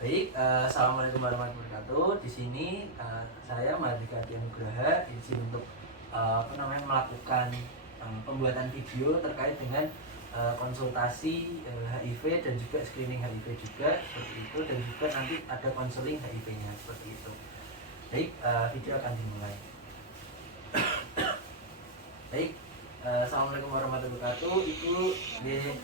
Baik, assalamualaikum warahmatullahi wabarakatuh. Di sini saya Mardika Dianugraha izin untuk melakukan pembuatan video terkait dengan konsultasi HIV dan juga screening HIV juga seperti itu, dan juga nanti ada konseling HIV-nya seperti itu. Baik, video akan dimulai. Baik, assalamualaikum warahmatullahi wabarakatuh. Ibu,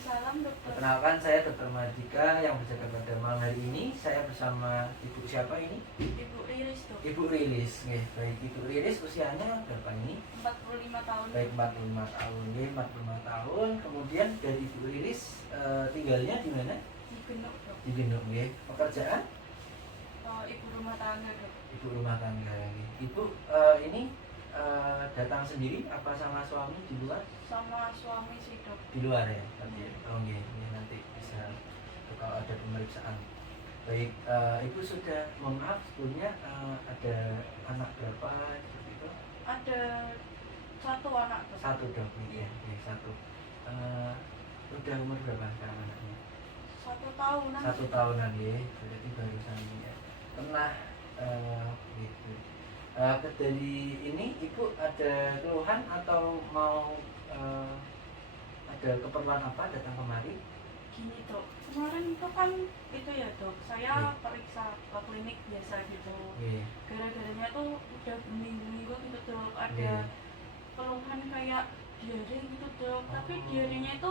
Salam dokter. perkenalkan saya Dr. Mardika yang berjaga pada malam hari ini. Saya bersama Ibu siapa ini? Ibu Riris dok. Ibu Riris. Baik, Ibu Riris usianya berapa ini? 45 tahun. Baik, 45 tahun. 45 tahun. Kemudian dari Ibu Riris tinggalnya di mana? Di Genuk dok. Di Genuk. Pekerjaan? Ibu rumah tangga dok. Ibu rumah tangga. Ibu ini datang sendiri apa sama suami di luar? Sama suami sih dok. Di luar ya. Oh nanti bisa kalau ada pemeriksaan. Baik, Ibu sudah, mohon maaf sebelumnya, ada anak berapa seperti itu? Ada satu anak dok. Satu dok, satu. Udah umur berapa sekarang anaknya? 1 tahunan. 1 tahunan berarti barusan ya. Pernah gitu. Dari ini Ibu ada keluhan atau mau ada keperluan apa datang kemari? Gini dok, kemarin itu kan itu ya dok, saya periksa ke klinik biasa gitu. Gara-garanya tuh udah berminggu-minggu gitu dok, ada keluhan kayak diare gitu dok. Tapi diarenya itu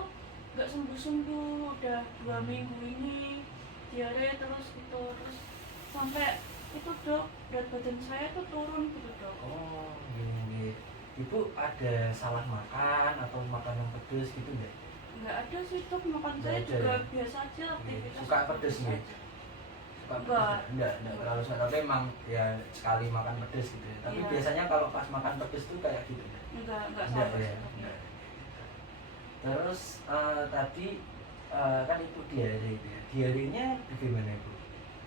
nggak sembuh-sembuh, udah 2 minggu ini diare terus gitu, terus sampai itu dok, berat badan saya tuh turun gitu dok. Ibu ada salah makan atau makan yang pedes gitu enggak? Nggak ada sih dok, makan saya Ada, juga ya? biasa aja, aktivitas Suka pedes nih? aja. Suka Enggak. pedes? Enggak terlalu suka, tapi emang ya sekali makan pedes gitu ya. Tapi Iya. biasanya kalau pas makan pedes tuh kayak gitu ya? Enggak sama ya? sih dok. Enggak. Terus tadi kan Ibu diare itu ya. Diarenya bagaimana Ibu?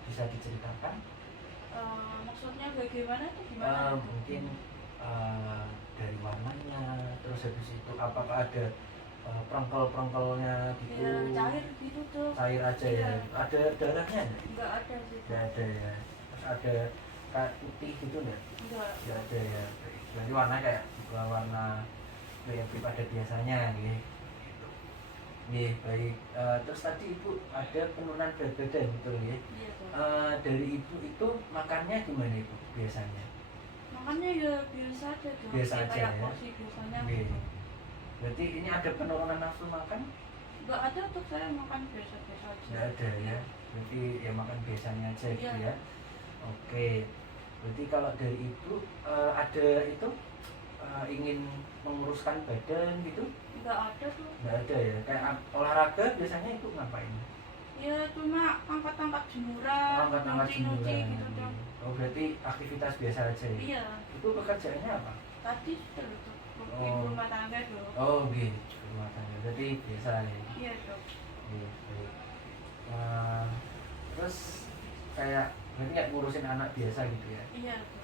Bisa diceritakan? Maksudnya bagaimana tuh gimana? Mungkin dari warnanya, terus habis itu apakah ada perengkel-perengkelnya gitu? Ya cair gitu tuh. Cair aja ya. Ada darahnya enggak? Enggak ada sih. Enggak ada ya. Terus ada kayak putih gitu enggak? Enggak ada ya. Berarti warna kayak warna yang pada biasanya gitu. Baik. Terus tadi Ibu ada penurunan berat badan betul ya? Iya dok. Dari Ibu itu makannya gimana Ibu biasanya? Makannya ya biasa aja dok. Biasa aja kayak ya? porsi biasanya Oke. gitu. Berarti ini ada penurunan nafsu makan? Enggak ada tuh, saya makan biasa-biasa aja. Enggak ada ya? Berarti ya makan biasanya aja gitu Iya. ya? Oke. Berarti kalau dari Ibu ada itu ingin menguruskan badan gitu? Enggak ada tuh. Enggak ada ya? Kayak olahraga biasanya Ibu ngapain? Ya cuma angkat-angkat jemuran, Angkat-angkat nyuci-nyuci jemuran. gitu dok. Oh berarti aktivitas biasa aja ya? Iya. Itu pekerjaannya apa? Tadi sudah dok. Oh. Ibu rumah tangga dok. Oh gitu, rumah tangga. Berarti biasa ya? Iya dok. Baik. Terus kayak berarti nggak ngurusin anak biasa gitu ya? Iya dok.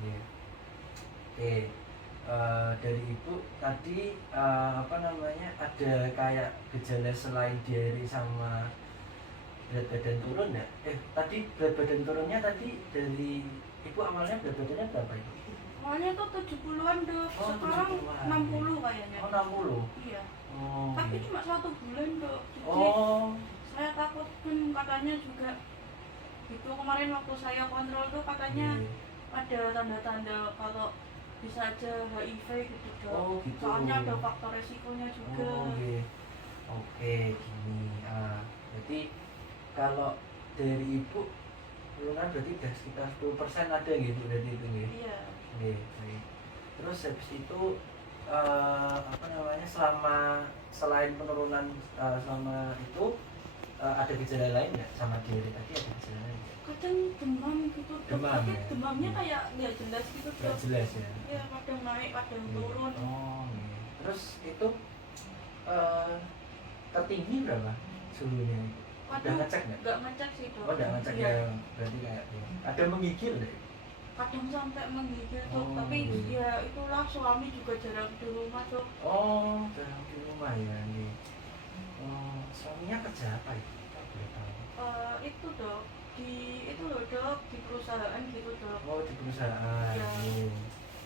Oke. Dari Ibu tadi ada kayak gejala selain diare sama berat badan turun nggak? Tadi berat badan turunnya tadi dari Ibu awalnya berat badannya berapa Ibu? Awalnya tuh 70-an dok, Oh, sekarang 70-an. 60 kayaknya. Oh 60? Iya. Oh. Tapi cuma 1 bulan dok. Jadi Oh. saya takut kan katanya juga itu kemarin waktu saya kontrol tuh katanya ada tanda-tanda kalau bisa aja HIV gitu dok. Oh gitu. Soalnya ada faktor resikonya juga. Oke, gini. Berarti kalau dari Ibu penurunan berarti udah sekitar 10% ada gitu berarti itu ya? Iya. Baik. Terus habis itu selama selain penurunan selama itu ada gejala lain nggak sama diare tadi, ada gejala lain nggak? Kadang demam gitu dok. Demam, Tapi ya? demamnya kayak nggak jelas gitu Nggak dok. jelas ya? Iya, kadang naik, kadang turun. Oh, iya. Terus itu tertinggi berapa suhunya? Udah ngecek nggak? Nggak ngecek sih dok. Oh, udah ngecek Iya. ya. Berarti kayak ada menggigil deh. Kadang sampai menggigil dok. Oh, Tapi iya. ya itulah, suami juga jarang di rumah dok. Oh, jarang di rumah ya nih. Suaminya kerja apa itu? Tak boleh tahu. Itu dok, di dok di perusahaan gitu dok. Oh, di perusahaan. Ya. Iya.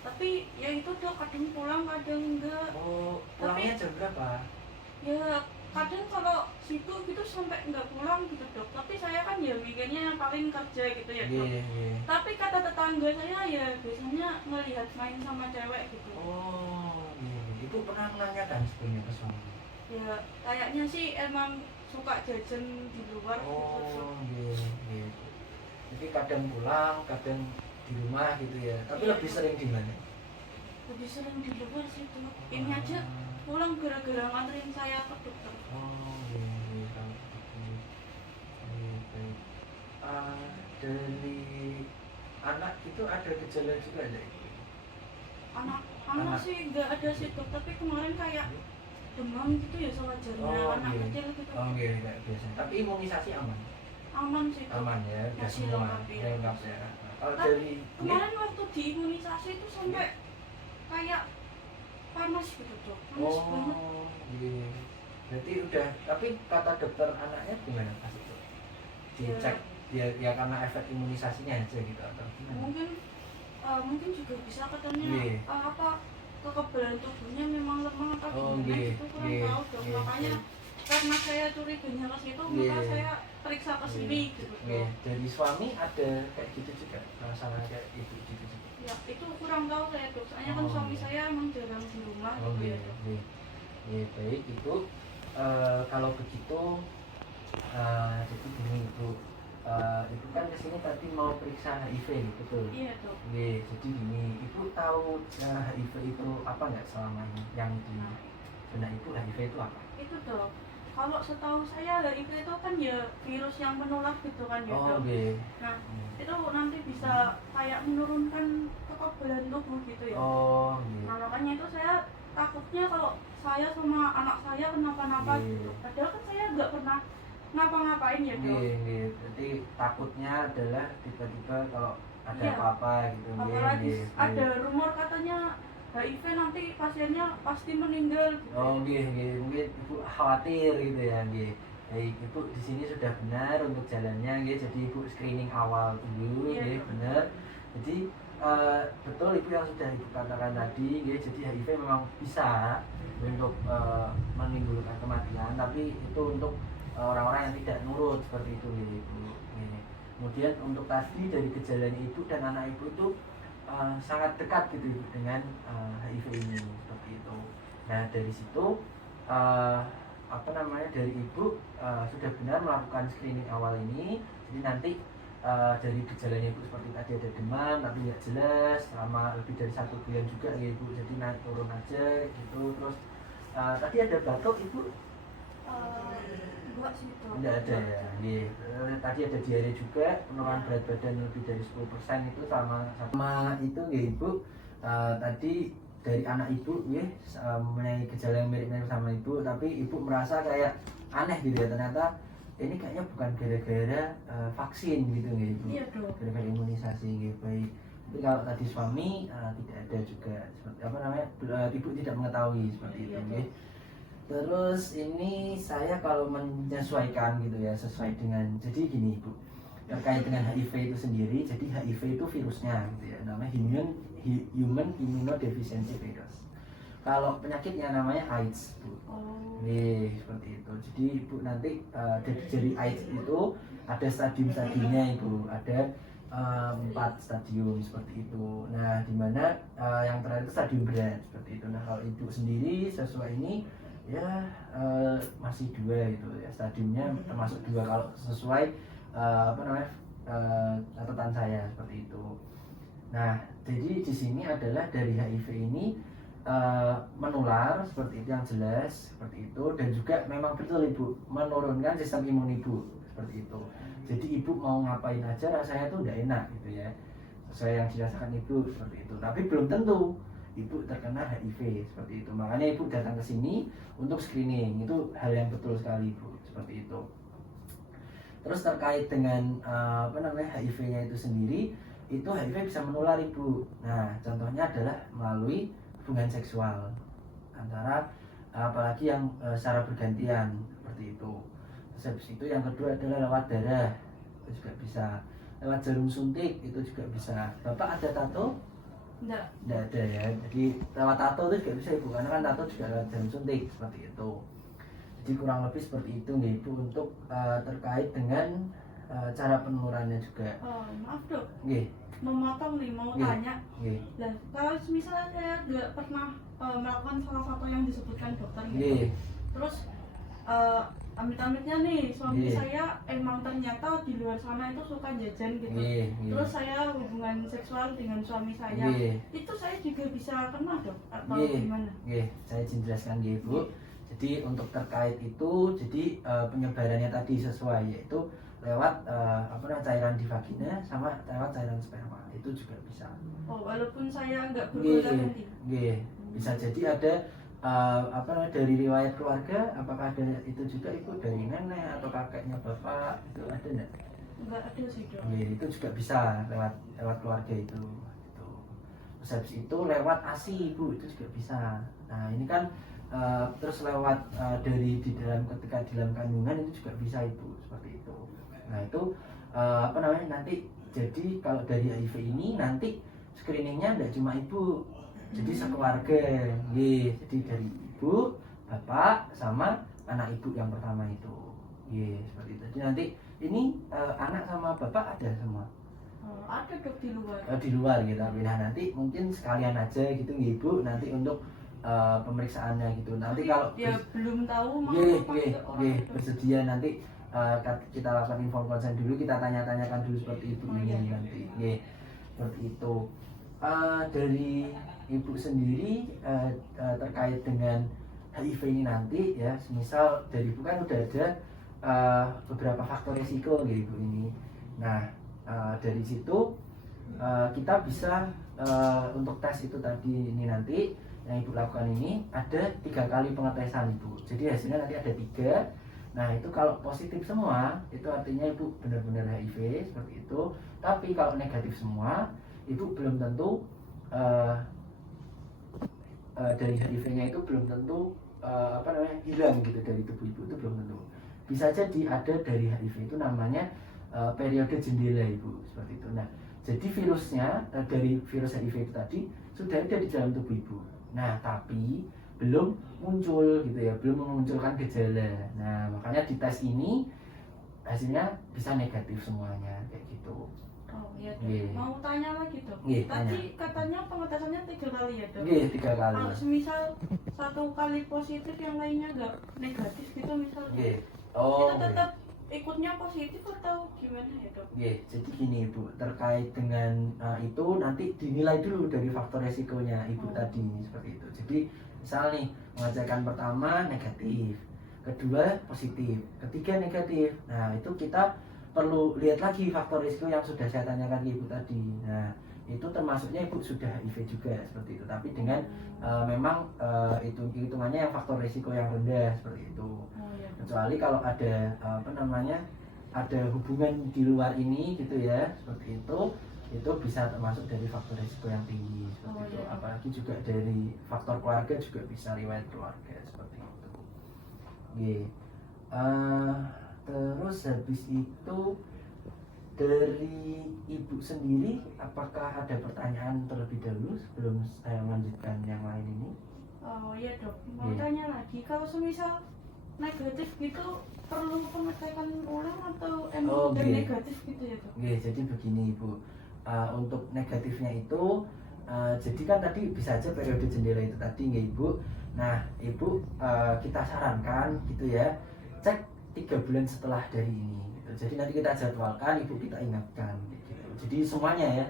Tapi ya itu dok, kadang pulang kadang enggak. Oh, pulangnya jam berapa? Ya kadang kalau sibuk gitu sampai nggak pulang gitu dok. Tapi saya kan ya weekendnya paling kerja gitu ya dok. Iya, iya. Tapi kata tetangga saya ya biasanya ngelihat main sama cewek gitu. Oh, iya. Ibu pernah menanyakan sebelumnya ke suami? Ya kayaknya sih emang suka jajan di luar gitu dok. Oh, iya, iya. Jadi kadang pulang, kadang di rumah gitu ya. Tapi Iya, lebih Dok. sering di mana? Lebih sering di luar sih dok. Ini aja pulang gara-gara nganterin saya ke dokter. Oh, iya, iya. Kalau begitu. Iya, baik. Dari anak itu ada gejala juga enggak? Anak sih nggak ada sih dok, tapi kemarin kayak demam gitu ya sewajarnya anak iya. kecil gitu. Oh, iya, kayak biasa. Tapi imunisasi aman. Aman sih dok. Aman ya, udah Masih semua. lengkap ya. Lengkap ya. Kalau Tapi dari kemarin waktu diimunisasi itu sampai kayak panas gitu dok, panas banget. oh, iya. Berarti udah, tapi kata dokter anaknya gimana pas itu? Dicek ya karena efek imunisasinya aja gitu atau gimana? Mungkin juga bisa katanya Iya. kekebalan tubuhnya memang lemah atau Oh, gimana iya, gitu, kurang iya, tahu dok. iya, Makanya iya. karena saya curiganya ke situ, Iya. maka saya periksa ke sini gitu Iya. dok. Dari suami ada kayak gitu juga, masalah kayak itu gitu juga. Ya itu kurang tahu saya dok, soalnya kan Oh, suami iya. saya emang jarang di rumah Oh, gitu iya, ya dok. iya. Iya, baik itu. Kalau begitu, jadi gini ibu, ibu kan kesini tadi mau periksa HIV, betul? Iya dok. Iya, jadi gini, ibu tahu HIV itu apa nggak selama ini? Yang di benak ibu HIV itu apa? Itu dok, kalau setahu saya HIV itu kan ya virus yang menular gitu kan ya Oh, dok. iya. Nah itu nanti bisa kayak menurunkan kekebalan tubuh gitu ya. Oh, iya. Nah makanya itu saya takutnya kalau saya sama anak saya kenapa-napa Iya. gitu. Padahal kan saya nggak pernah ngapa-ngapain ya dok. Iya, iya. Jadi takutnya adalah tiba-tiba kalau ada Iya. apa-apa gitu. Iya, Apalagi iya, ada iya. rumor katanya HIV nanti pasiennya pasti meninggal gitu. Oh, iya, iya. Mungkin ibu khawatir gitu ya, iya. Baik, ibu di sini sudah benar untuk jalannya, iya. Jadi ibu screening awal dulu, Iya, iya, Dok. benar. Jadi betul ibu yang sudah ibu katakan tadi, iya. Jadi HIV memang bisa untuk menimbulkan kematian, tapi itu untuk orang-orang yang tidak nurut seperti itu, iya, ibu. Iya. Kemudian untuk tadi dari gejalanya ibu dan anak ibu itu sangat dekat gitu ibu dengan HIV ini seperti itu. Nah dari situ apa namanya dari ibu sudah benar melakukan screening awal ini. Jadi nanti dari gejalanya ibu seperti tadi ada demam tapi nggak jelas selama lebih dari 1 bulan juga ya ibu. Jadi naik turun aja gitu. Terus tadi ada batuk ibu? Enggak sih dok. Tidak ada ya. Tadi ada diare juga, penurunan berat badan lebih dari 10% itu sama itu ya ibu. Tadi dari anak ibu ya mempunyai gejala yang mirip-mirip sama ibu, tapi ibu merasa kayak aneh gitu ya, ternyata ini kayaknya bukan gara-gara vaksin gitu ya ibu. Iya dok. Gara-gara imunisasi gitu. Baik. Tapi kalau tadi suami tidak ada juga seperti apa namanya, ibu tidak mengetahui seperti itu ya. Terus ini saya kalau menyesuaikan gitu ya, sesuai dengan, jadi gini ibu, terkait dengan HIV itu sendiri. Jadi HIV itu virusnya gitu ya, namanya human immunodeficiency virus. Kalau penyakitnya namanya AIDS bu. Nih seperti itu. Jadi ibu nanti dari AIDS itu ada stadium-stadiumnya ibu, ada 4 stadium seperti itu. Nah dimana yang terakhir itu stadium berat seperti itu. Nah kalau ibu sendiri sesuai ini ya masih 2 gitu ya, stadiumnya termasuk 2 kalau sesuai apa namanya catatan saya seperti itu. Nah jadi di sini adalah dari HIV ini menular seperti itu yang jelas seperti itu, dan juga memang betul ibu menurunkan sistem imun ibu seperti itu. Jadi ibu mau ngapain aja rasanya tuh udah enak gitu ya, sesuai yang dirasakan ibu seperti itu. Tapi belum tentu ibu terkena HIV seperti itu. Makanya ibu datang ke sini untuk screening, itu hal yang betul sekali ibu seperti itu. Terus terkait dengan apa namanya HIV-nya itu sendiri, itu HIV bisa menular ibu. Nah contohnya adalah melalui hubungan seksual antara apalagi yang secara bergantian seperti itu. Terus habis itu yang kedua adalah lewat darah, itu juga bisa. lewat jarum suntik itu juga bisa. Bapak ada tato? Enggak. Enggak ada ya. Jadi lewat tato itu juga bisa ibu, karena kan tato juga lewat jarum suntik seperti itu. Jadi kurang lebih seperti itu nih ibu untuk terkait dengan cara penururannya juga. Maaf dok, Nggih. memotong nih, mau Nggih. tanya. Nggih. Dan kalau misalnya saya nggak pernah melakukan salah satu yang disebutkan dokter gitu, Nggih. terus amit-amitnya nih suami Nggih. saya emang ternyata di luar sana itu suka jajan gitu, Nggih. terus saya hubungan seksual dengan suami saya, Nggih. itu saya juga bisa kena dok atau Nggih. gimana? Nggih, saya jelaskan nggih ibu. Jadi untuk terkait itu, jadi penyebarannya tadi sesuai, yaitu lewat cairan di vagina sama lewat cairan sperma, itu juga bisa. Walaupun saya nggak Nggih. bergejala nanti. Nggih. Bisa jadi ada dari riwayat keluarga, apakah ada itu juga ibu, dari nenek atau kakeknya bapak, itu ada enggak? Nggak ada sih dok. Nggih, itu juga bisa lewat keluarga itu. Terus habis itu lewat ASI ibu, itu juga bisa. Nah ini kan terus lewat dari ketika di dalam kandungan itu juga bisa ibu, seperti itu. Nah itu nanti jadi kalau dari HIV ini nanti screeningnya tidak cuma ibu, jadi sekeluarga. Jadi dari ibu, bapak sama anak ibu yang pertama itu. Seperti itu. Jadi nanti ini anak sama bapak ada semua. Ada dok di luar. Di luar gitu. Nah nanti mungkin sekalian aja gitu ibu, nanti untuk pemeriksaannya gitu. Nanti kalau dia belum tahu mau apa bersedia nanti kita lakukan inform konsen dulu, kita tanya-tanyakan dulu seperti itu ini nanti. Seperti itu. Dari ibu sendiri terkait dengan HIV ini nanti ya, semisal dari ibu kan udah ada beberapa faktor resiko gitu ibu ini. Nah dari situ kita bisa untuk tes itu tadi ini nanti yang ibu lakukan ini ada 3 kali pengetesan ibu. Jadi hasilnya nanti ada 3. Nah itu kalau positif semua itu artinya ibu benar-benar HIV seperti itu. Tapi kalau negatif semua ibu belum tentu dari HIV-nya itu belum tentu hilang gitu dari tubuh ibu, itu belum tentu. Bisa jadi ada dari HIV itu namanya periode jendela ibu, seperti itu. Nah jadi virusnya dari virus HIV itu tadi sudah ada di dalam tubuh ibu. Nah tapi belum muncul gitu ya, belum memunculkan gejala. Nah makanya di tes ini hasilnya bisa negatif semuanya kayak gitu. Iya dok. Mau tanya lagi dok. Tadi tanya. Katanya pengetesannya 3 kali ya dok. 3 kali. Kalau semisal 1 kali positif yang lainnya nggak negatif gitu misal, kita tetap ikutnya positif atau gimana ya dok? Jadi gini ibu, terkait dengan itu nanti dinilai dulu dari faktor resikonya ibu tadi seperti itu. Jadi misal nih pengecekan pertama negatif, kedua positif, ketiga negatif. Nah itu kita perlu lihat lagi faktor risiko yang sudah saya tanyakan ke ibu tadi. Nah itu termasuknya ibu sudah HIV juga seperti itu, tapi dengan memang itu hitungannya yang faktor risiko yang rendah seperti itu. Kecuali kalau ada ada hubungan di luar ini gitu ya, seperti itu bisa termasuk dari faktor risiko yang tinggi seperti itu. Apalagi juga dari faktor keluarga juga bisa, riwayat keluarga seperti itu. Terus habis itu dari ibu sendiri apakah ada pertanyaan terlebih dahulu sebelum saya melanjutkan yang lain ini? Iya dok, mau tanya lagi, kalau semisal negatif gitu perlu pengecekan ulang atau emang udah negatif gitu ya dok? Jadi begini ibu, untuk negatifnya itu jadi kan tadi bisa aja periode jendela itu tadi nggak ibu. Nah ibu kita sarankan gitu ya, cek 3 bulan setelah dari ini gitu. Jadi nanti kita jadwalkan, ibu kita ingatkan gitu. Jadi semuanya ya,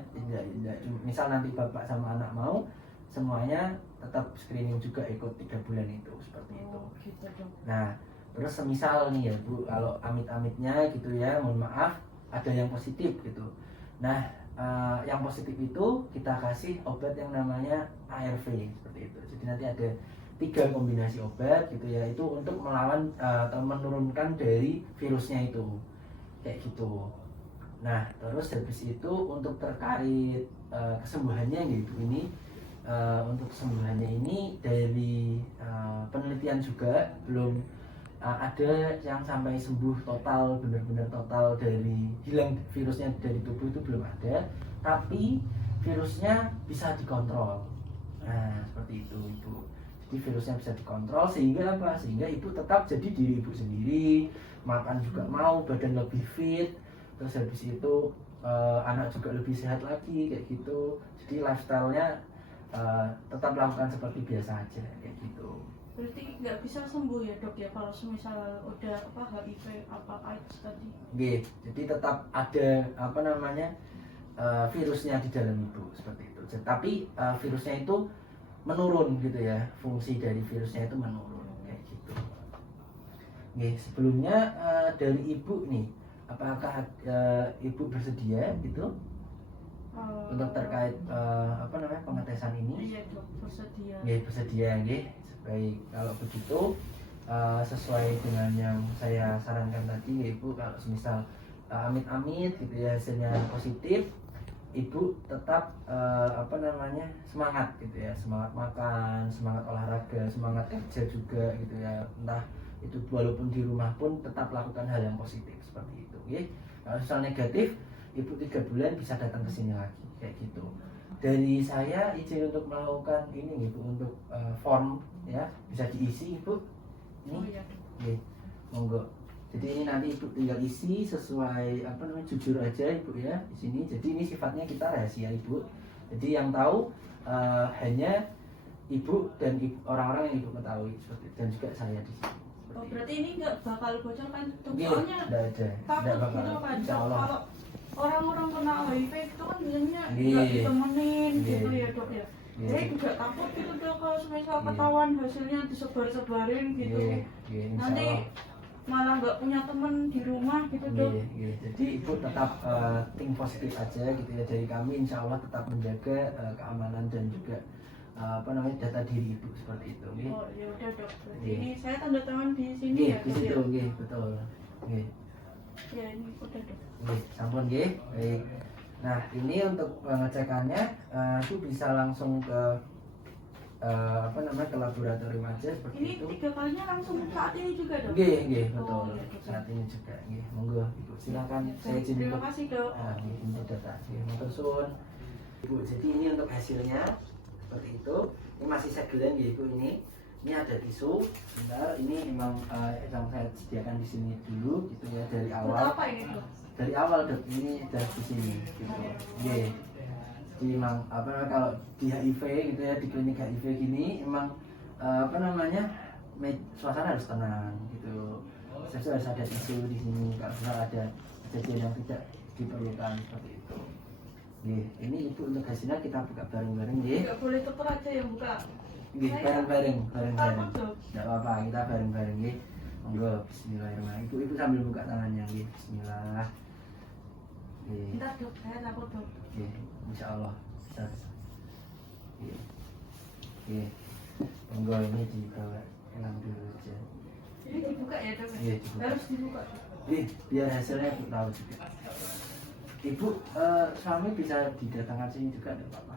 misal nanti bapak sama anak mau, semuanya tetap screening juga ikut 3 bulan itu seperti itu. Gitu dong. Nah terus semisal nih ya bu, kalau amit-amitnya gitu ya, mohon maaf ada yang positif gitu. Nah yang positif itu kita kasih obat yang namanya ARV seperti itu. Jadi nanti ada 3 kombinasi obat gitu ya, itu untuk melawan atau menurunkan dari virusnya itu kayak gitu. Nah terus habis itu untuk terkait kesembuhannya gitu ini, untuk kesembuhannya ini dari penelitian juga belum ada yang sampai sembuh total, benar-benar total dari hilang virusnya dari tubuh itu belum ada, tapi virusnya bisa dikontrol. Nah seperti itu ibu. Jadi virusnya bisa dikontrol sehingga apa? Sehingga ibu tetap jadi diri ibu sendiri, makan juga mau, badan lebih fit, terus habis itu anak juga lebih sehat lagi kayak gitu. Jadi lifestyle-nya tetap lakukan seperti biasa aja kayak gitu. Berarti nggak bisa sembuh ya dok ya kalau semisal udah apa HIV apa AIDS tadi? Oke, jadi tetap ada apa namanya virusnya di dalam ibu seperti itu. Tapi virusnya itu menurun gitu ya, fungsi dari virusnya itu menurun kayak gitu. Oke, sebelumnya dari ibu nih, apakah ibu bersedia gitu untuk terkait apa namanya pengetesan ini? Iya dok, bersedia. Oke, bersedia nggih. Baik, kalau begitu sesuai dengan yang saya sarankan tadi, ibu kalau semisal amit-amit gitu ya hasilnya positif, ibu tetap apa namanya semangat gitu ya, semangat makan, semangat olahraga, semangat kerja juga gitu ya, entah itu walaupun di rumah pun tetap lakukan hal yang positif seperti itu. Oke, kalau misal negatif, ibu 3 bulan bisa datang ke sini lagi kayak gitu. Dari saya izin untuk melakukan ini ibu, untuk form ya, bisa diisi ibu ini. Oh, iya. Oke, monggo. Jadi ini nanti ibu tinggal isi sesuai apa namanya, jujur aja ibu ya di sini. Jadi ini sifatnya kita rahasia ibu. Jadi yang tahu hanya ibu dan orang-orang yang ibu ketahui seperti, dan juga saya di sini. Oh berarti ini nggak bakal bocor kan dok? Iya, Soalnya tidak ada, takut tidak bakal. gitu kan Insya dok, Allah. kalau orang-orang kena HIV itu kan biasanya Iya. nggak ditemenin Iya. gitu ya dok ya. Iya. Jadi juga takut gitu dok kalau semisal Iya. ketahuan hasilnya disebar-sebarin gitu. Iya, iya, insya Nanti Allah. malah nggak punya temen di rumah gitu dok. Iya, iya. Jadi ibu tetap think positif aja gitu ya, dari kami insya Allah tetap menjaga keamanan dan juga apa namanya data diri ibu seperti itu. Oke. Oh ya udah dok. Berarti Iya. ini saya tanda tangan di sini Iya, ya di dok situ, ya. iya, betul. Iya. Ya ini udah dok. Oke, sampun nggih. Baik. Nah, ini untuk pengecekannya itu bisa langsung ke apa namanya ke laboratorium aja seperti Ini itu. 3 kalinya langsung saat ini juga dok. Nggih, nggih, betul. Oh, iya, betul. Saat ini juga nggih. Monggo Ibu, silakan saya izin Terima untuk kasih dok. nggih, untuk data. Nggih, matur suwun. Ibu, jadi ini untuk hasilnya seperti itu. Ini masih segelen nggih Ibu ini. Ini ada tisu. Sebentar, ini memang yang saya sediakan di sini dulu gitu ya dari Buat awal. apa ini dok? Dari awal dok, ini udah di sini gitu. Nggih. Jadi memang apa namanya, kalau di HIV gitu ya, di klinik HIV gini emang apa namanya suasana harus tenang gitu. Sesuai harus ada tisu di sini kalau misalnya ada kejadian yang tidak diperlukan seperti itu. Nggih, ini ibu untuk hasilnya kita buka bareng-bareng nggih. Nggak boleh tuker aja yang buka. Nggih, bareng-bareng. Takut dok. Enggak apa-apa, kita bareng-bareng nggih. Monggo, bismillahirrahmanirrahim. Ibu sambil buka tangannya nggih. Bismillah. Nggih. Bentar dok, saya takut dok. Oke, insya Allah bisa. Oke, oke. Monggo ini dibawa pulang dulu aja. Ini dibuka ya dok? Iya, dibuka. Harus dibuka dok. Biar hasilnya ibu tahu juga. Ibu suami bisa didatangkan sini juga tidak apa-apa.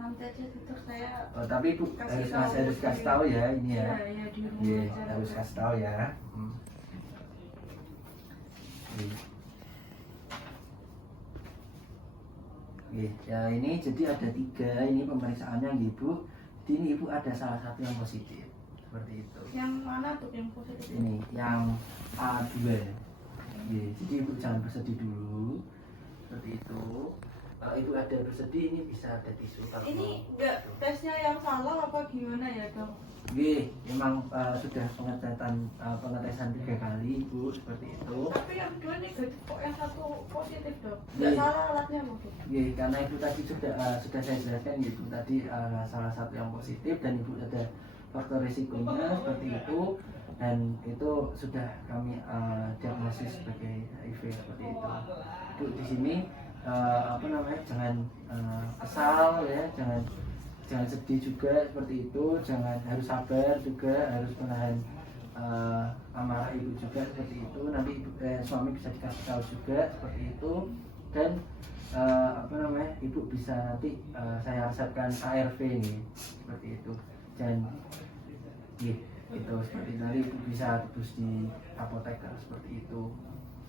Nanti aja dok, saya Tapi ibu Kasih harus tahu masih harus kasih tahu ya ini ya. iya di rumah Iya, aja. harus Dok. kasih tahu ya. Iya. Oke, ya ini jadi ada 3 ini pemeriksaannya ibu. Jadi ini ibu ada salah satu yang positif seperti itu. Yang mana tuh yang positif? Ini yang A2. Oke, jadi ibu jangan bersedih dulu seperti itu. Kalau ibu ada bersedih ini bisa ada tisu. Kalau Ini mau. enggak tesnya yang salah apa gimana ya dok? Oke, memang sudah pengetesan 3 kali ibu seperti itu. Tapi yang kedua negatif kok, yang satu positif dok? Iya. Nggak salah alatnya mungkin? Oke, karena ibu tadi sudah saya jelaskan ibu tadi salah satu yang positif dan ibu ada faktor risikonya seperti itu, dan itu sudah kami diagnosis sebagai HIV seperti itu. Ibu di sini apa namanya, jangan kesal ya, jangan sedih juga seperti itu, jangan, harus sabar juga, harus menahan amarah ibu juga seperti itu. Nanti ibu, suami bisa dikasih tahu juga seperti itu, dan apa namanya, ibu bisa nanti saya resepkan ARV nih seperti itu. Dan Itu seperti nanti ibu bisa tebus di apoteker seperti itu.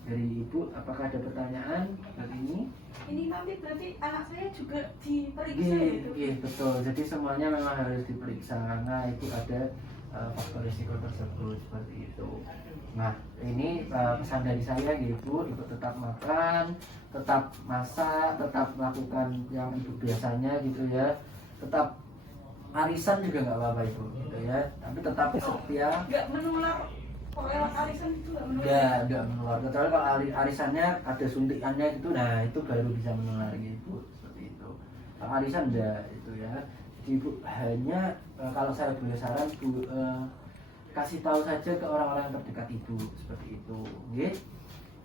Dari ibu, apakah ada pertanyaan kali ini? Ini nanti berarti anak saya juga diperiksa Iya, ya dok? iya betul. Jadi semuanya memang harus diperiksa karena itu ada faktor risiko tersebut seperti itu. Nah, ini pesan dari saya ibu, ibu tetap makan, tetap masak, tetap melakukan yang ibu biasanya gitu ya. Tetap arisan juga nggak apa-apa ibu, gitu ya. Tapi tetap setia. Nggak menular. Kalau lewat arisan itu nggak menular. Nggak menular. Kecuali kalau arisannya ada suntikannya gitu, nah itu baru bisa menular gitu, seperti itu. Kalau arisan enggak itu ya. Jadi ibu hanya kalau saya boleh saran bu, kasih tahu saja ke orang-orang yang terdekat ibu seperti itu, gitu.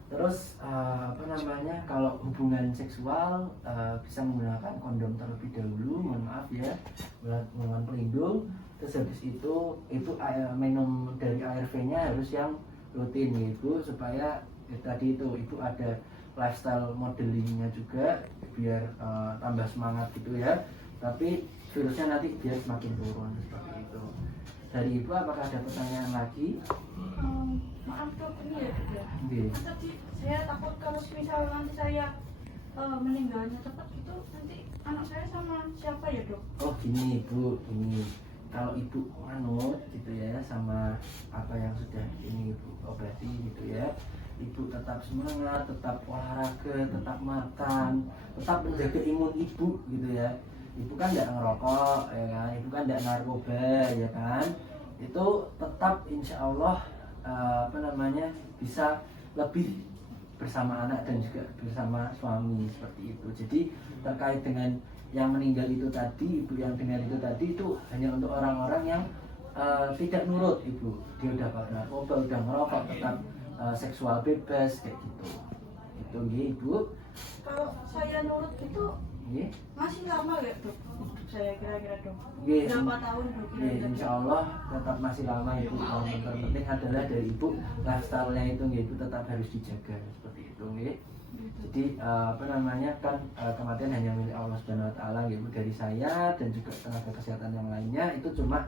Terus apa namanya, kalau hubungan seksual bisa menggunakan kondom terlebih dahulu, mohon maaf ya, menggunakan pelindung. Terus habis itu ibu minum dari ARV-nya harus yang rutin ya ibu, supaya tadi itu ibu ada lifestyle modelingnya juga biar tambah semangat gitu ya. Tapi virusnya nanti biar semakin turun seperti itu. Dari ibu apakah ada pertanyaan lagi? Maaf dok, ini ya dok ya. Okay. Tadi saya takut kalau misal nanti saya meninggalnya cepat gitu, nanti anak saya sama siapa ya dok? Oh gini ibu, gini. Kalau ibu manut gitu ya sama apa yang sudah ini ibu obati gitu ya, ibu tetap semangat, tetap olahraga, tetap makan, tetap menjaga imun ibu gitu ya. Ibu kan tidak ngerokok ya kan, ibu kan tidak narkoba ya kan, itu tetap insya Allah apa namanya bisa lebih bersama anak dan juga bersama suami seperti itu. Jadi terkait dengan yang meninggal itu tadi, ibu yang dengar itu tadi itu hanya untuk orang-orang yang tidak nurut ibu, dia udah pakai narkoba, udah ngerokok, tetap seksual bebas kayak gitu. Itu ibu. Kalau saya nurut itu Ye. masih lama ya dok? Saya kira-kira dok. Ye. Berapa tahun dok? Insya Allah tetap masih lama ibu. Yang terpenting adalah dari ibu lifestyle-nya itu ibu tetap harus dijaga seperti itu. Ye. Jadi apa namanya kan kematian hanya milik Allah Subhanahu Wa Taala ibu, dari saya dan juga tenaga kesehatan yang lainnya itu cuma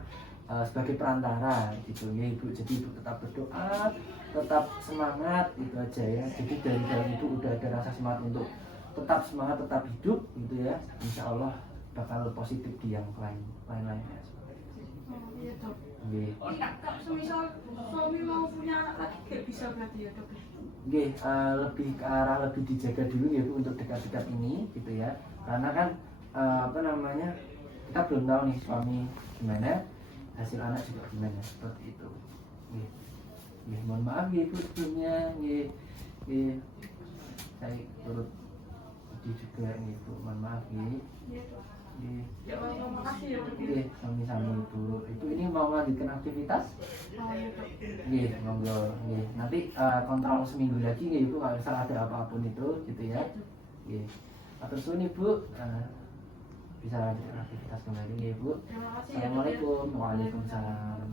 sebagai perantara gitu ya ibu. Jadi ibu tetap berdoa, tetap semangat itu aja ya. Jadi dari dalam ibu udah ada rasa semangat untuk tetap semangat, tetap hidup gitu ya. Insya Allah bakal positif di yang lain-lainnya. Iya dok. Oke. Kalau semisal suami mau punya anak lagi nggak bisa berarti ya dok? Oke, lebih ke arah lebih dijaga dulu ya Bu untuk dekat-dekat ini gitu ya. Karena kan apa namanya, kita belum tahu nih suami gimana, hasil anak juga gimana seperti itu. Oke. Mohon maaf ya Bu sebelumnya. Oke. Saya turut juga nih Bu, mohon maaf ya. Iya dok. Ya, terima kasih ya dok. Iya, sama-sama Ibu. Ibu ini mau melanjutkan aktivitas? Oh iya dok. Iya, monggo. Iya. Nanti kontrol seminggu lagi ya Ibu kalau misalnya ada apapun itu gitu ya. Iya. Atur suwun Ibu. Bisa lanjutkan aktivitas kembali ya Ibu. Terima kasih ya dok. Assalamualaikum. Waalaikumsalam.